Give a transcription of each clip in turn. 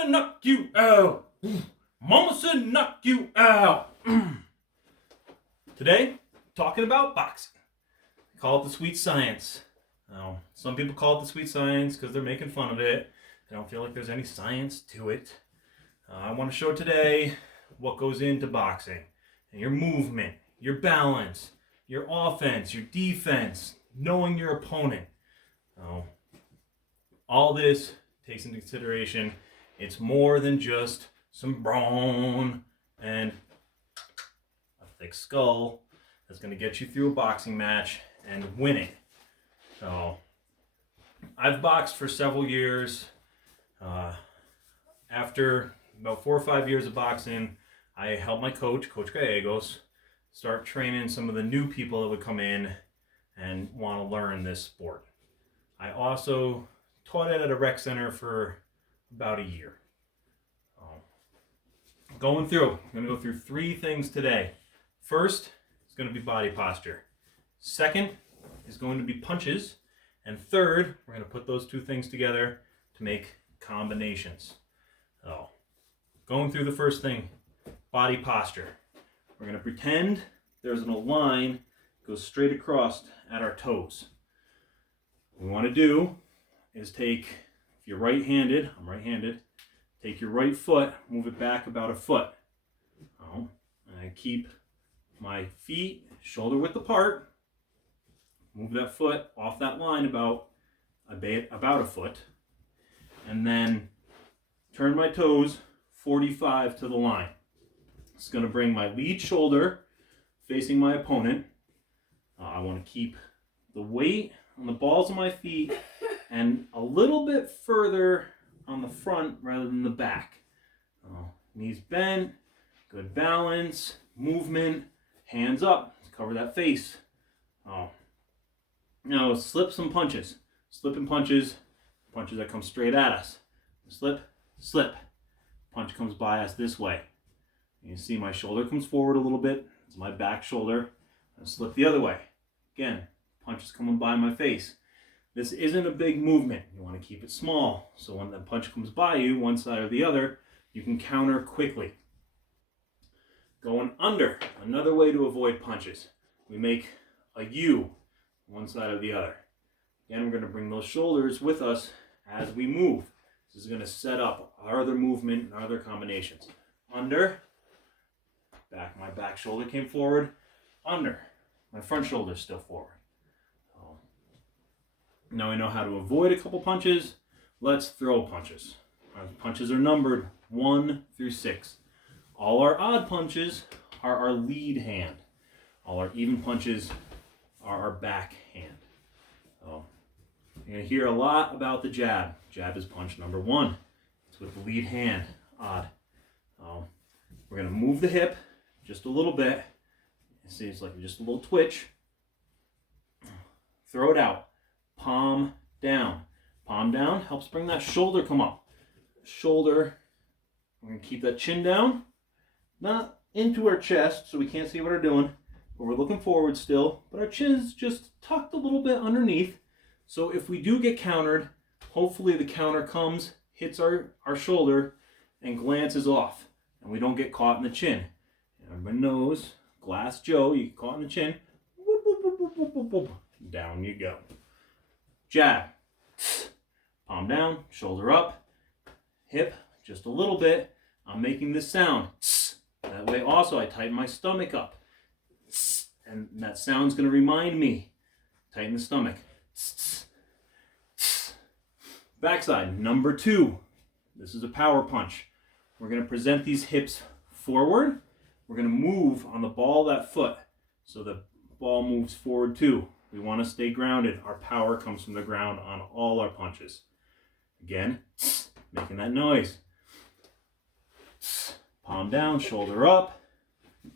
gonna knock you out. Mama said knock you out. Today, talking about boxing. Call it the sweet science. Now, some people call it the sweet science because they're making fun of it. I don't feel like there's any science to it. I want to show today what goes into boxing. And your movement, your balance, your offense, your defense, knowing your opponent. All this takes into consideration it's more than just some brawn and a thick skull that's going to get you through a boxing match and winning. So, I've boxed for several years. After about 4 or 5 years of boxing, I helped my coach, Coach Gallegos, start training some of the new people that would come in and want to learn this sport. I also taught it at a rec center for about a year. I'm going to go through 3 things today. First is going to be body posture. Second is going to be punches. And third, we're going to put those 2 things together to make combinations. So, going through the first thing, body posture. We're going to pretend there's a line that goes straight across at our toes. What we want to do is take, if you're right-handed, I'm right-handed, take your right foot, move it back about a foot. And I keep my feet shoulder width apart, move that foot off that line about a foot, and then turn my toes 45 to the line. It's going to bring my lead shoulder facing my opponent. I want to keep the weight on the balls of my feet and a little bit further on the front rather than the back. Knees bent, good balance, movement, hands up to cover that face. Now slip some punches. Slipping punches that come straight at us. Slip, slip. Punch comes by us this way. You can see my shoulder comes forward a little bit. It's my back shoulder. And slip the other way. Again, punch is coming by my face. This isn't a big movement. You want to keep it small. So when that punch comes by you, one side or the other, you can counter quickly. Going under, another way to avoid punches. We make a U, one side or the other. Again, we're going to bring those shoulders with us as we move. This is going to set up our other movement and our other combinations. Under, my back shoulder came forward. Under, my front shoulder is still forward. Now we know how to avoid a couple punches. Let's throw punches. Our punches are numbered 1 through 6. All our odd punches are our lead hand. All our even punches are our back hand. So you're going to hear a lot about the jab. Jab is punch number 1. It's with the lead hand, odd. We're going to move the hip just a little bit. You see it's like just a little twitch. Throw it out. Palm down. Palm down helps bring that shoulder come up. Shoulder, we're going to keep that chin down. Not into our chest so we can't see what we're doing. But we're looking forward still. But our chin is just tucked a little bit underneath. So if we do get countered, hopefully the counter comes, hits our shoulder, and glances off. And we don't get caught in the chin. Everybody knows, Glass Joe, you get caught in the chin. Whoop, whoop, whoop, whoop, whoop, whoop, whoop. Down you go. Jab. Palm down, shoulder up, hip just a little bit. I'm making this sound. That way also I tighten my stomach up. And that sound's going to remind me. Tighten the stomach. Backside, number 2. This is a power punch. We're going to present these hips forward. We're going to move on the ball of that foot. So the ball moves forward too. We want to stay grounded. Our power comes from the ground on all our punches. Again, making that noise. Palm down, shoulder up,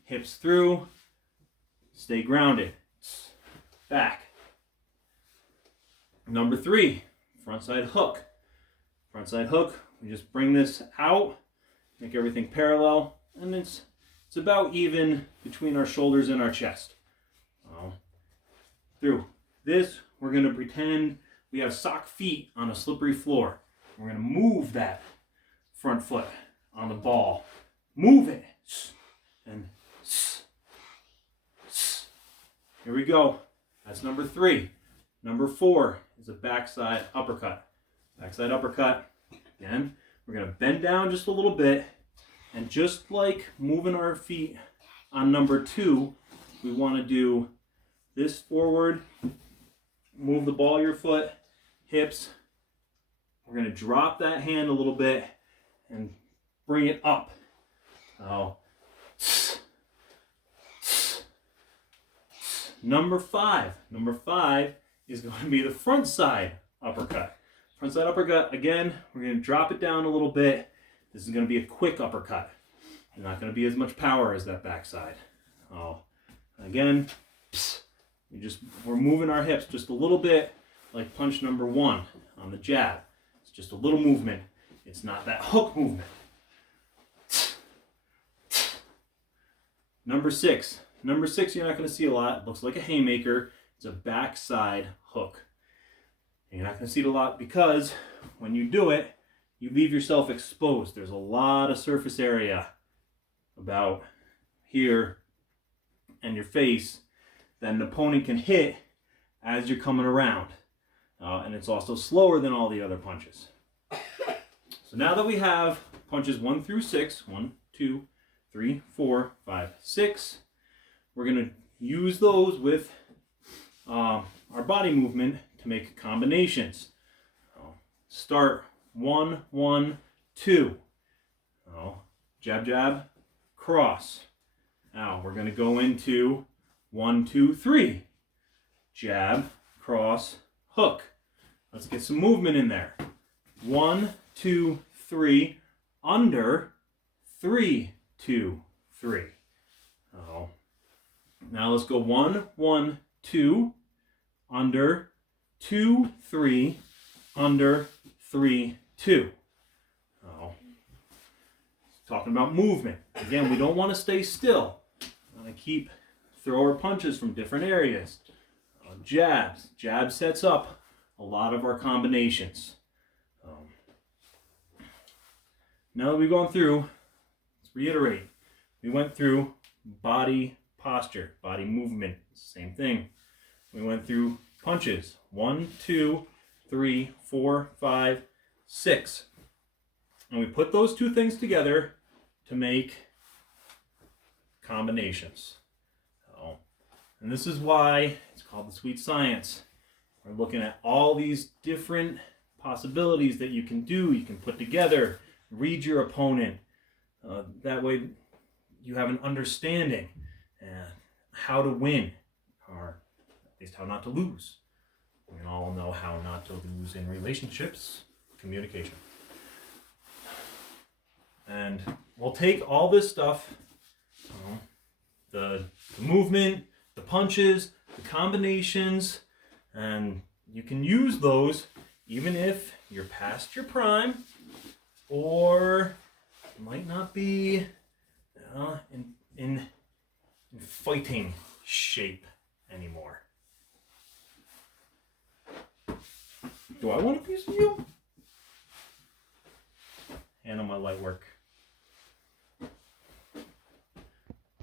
hips through, stay grounded. Back. Number 3, frontside hook. Frontside hook, we just bring this out, make everything parallel, and it's about even between our shoulders and our chest. Through this, we're going to pretend we have sock feet on a slippery floor. We're going to move that front foot on the ball. Move it. And here we go. That's number 3. Number 4 is a backside uppercut. Backside uppercut. Again, we're going to bend down just a little bit. And just like moving our feet on number 2, we want to do this forward. Move the ball of your foot, hips. We're going to drop that hand a little bit and bring it up. Now, number 5. Number 5 is going to be the front side uppercut. Front side uppercut, again, we're going to drop it down a little bit. This is going to be a quick uppercut. Not going to be as much power as that backside. Again, we're moving our hips just a little bit like punch number 1 on the jab. It's just a little movement. It's not that hook movement. Number 6. Number 6 you're not going to see a lot. It looks like a haymaker. It's a backside hook. And you're not going to see it a lot because when you do it, you leave yourself exposed. There's a lot of surface area about here and your face that an opponent can hit as you're coming around. And it's also slower than all the other punches. So now that we have punches 1 through 6, 1, 2, 3, 4, 5, 6, we're going to use those with our body movement to make combinations. Start 1, 1, 2. Jab, jab, cross. Now we're going to go into 1, 2, 3. Jab, cross, hook. Let's get some movement in there. 1, 2, 3, under, 3, 2, 3. Now let's go 1, 1, 2, under, 2, 3, under, 3, 2. Talking about movement. Again, we don't want to stay still. We want to throw our punches from different areas. Jabs. Jab sets up a lot of our combinations. Now that we've gone through, let's reiterate. We went through body posture, body movement, same thing. We went through punches, 1, 2, 3, 4, 5, 6. And we put those two things together to make combinations. And this is why it's called the sweet science. We're looking at all these different possibilities that you can do, you can put together, read your opponent. That way you have an understanding how to win, or at least how not to lose. We all know how not to lose in relationships, communication. And we'll take all this stuff, the movement, the punches, the combinations, and you can use those even if you're past your prime or might not be in fighting shape anymore. Do I want a piece of you? Handle my light work.